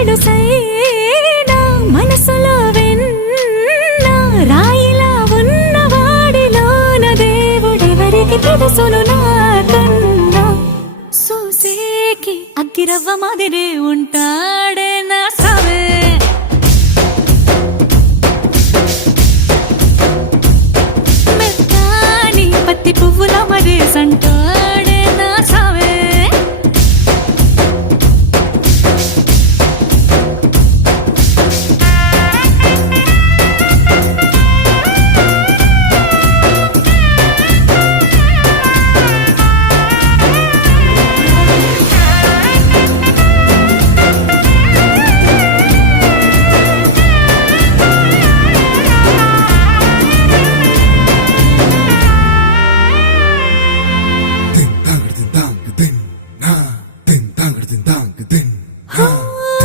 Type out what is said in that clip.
తెలుసైనా మనసులో వెన్న రాయిలా ఉన్నవాడిలోన దేవుడెవరికి తెలుసును నాకన్నా. సూసేకి అగ్గిరవ్వ మాదిరే ఉంటాడు.